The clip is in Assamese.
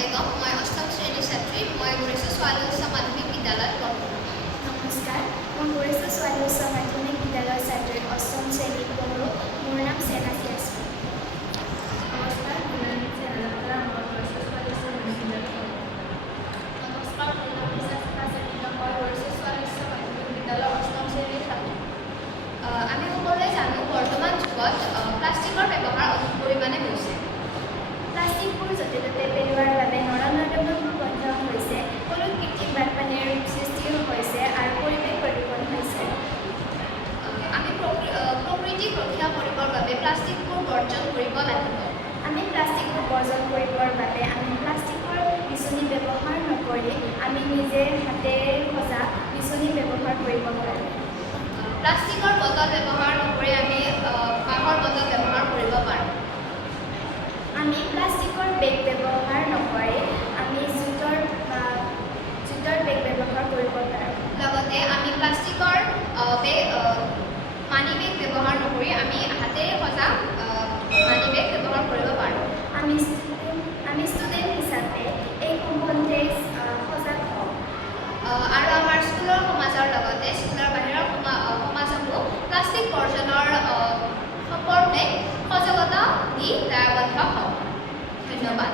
বেগম, মই অষ্টম শ্ৰেণীৰ ছাত্ৰী। মই গৰিষ্ঠ ছোৱালী উচ্চ মাধ্যমিক বিদ্যালয়ত পঢ়ো। নমস্কাৰ, মই গৰিষ্ঠ ছোৱালী উচ্চ মাধ্যমিক বিদ্যালয়ৰ ছাত্ৰী অষ্টম শ্ৰেণীত পঢ়ো। মোৰ নাম চেনাচি আছে। নমস্কাৰ, মোৰ নাম চেনাচি। মই গৰিষ্ঠ ছোৱালী উচ্চ মাধ্যমিক বিদ্যালয়ত পঢ়ো। নমস্কাৰ, মোৰ নাম চেনাচি। মই গৰিষ্ঠ ছোৱালী উচ্চ মাধ্যমিক বিদ্যালয়ৰ অষ্টম শ্ৰেণীৰ ছাত্ৰী। আমি সকলোৱে জানো বৰ্তমান যুগত প্লাষ্টিকৰ ব্যৱহাৰ অধিক পৰিমাণে হৈছে। প্লাষ্টিকবোৰ য'তে ত'তে পেলোৱাৰ বাবে নলা-নৰ্দমাবোৰ বন্ধ হৈছে, ফলত কৃত্ৰিম বানপানীৰ সৃষ্টি হৈছে আৰু পৰিৱেশ প্ৰদূষণ হৈছে। আমি প্ৰকৃতিক ৰক্ষা কৰিবৰ বাবে প্লাষ্টিকবোৰ বৰ্জন কৰিব লাগিব। আমি প্লাষ্টিকবোৰ বৰ্জন কৰিবৰ বাবে আমি প্লাষ্টিকৰ বিচনী ব্যৱহাৰ নকৰি আমি নিজে হাতেৰে সজা বিচনী ব্যৱহাৰ কৰিব পাৰোঁ। প্লাষ্টিকৰ বটল ব্যৱহাৰ নকৰি আমি কাঁহৰ বটল ব্যৱহাৰ কৰিব পাৰোঁ। আমি প্লাষ্টিকৰ বেগ ব্যৱহাৰ নকৰি আমি জোতৰ বেগ ব্যৱহাৰ কৰিব পাৰোঁ। লগতে আমি প্লাষ্টিকৰ মানি বেগ ব্যৱহাৰ নকৰি আমি হাতেৰে সজা মানি বেগ ব্যৱহাৰ কৰিব পাৰোঁ। আমি ষ্টুডেণ্ট হিচাপে এই সম্বন্ধে সজাগ হওঁ। আৰু আমাৰ স্কুলৰ সমাজৰ লগতে স্কুলৰ বাহিৰৰ সমাজতো প্লাষ্টিক বৰ্জনৰ সম্পৰ্কে সজাগতা দি দায়বদ্ধ হওঁ। ধন্যবাদ।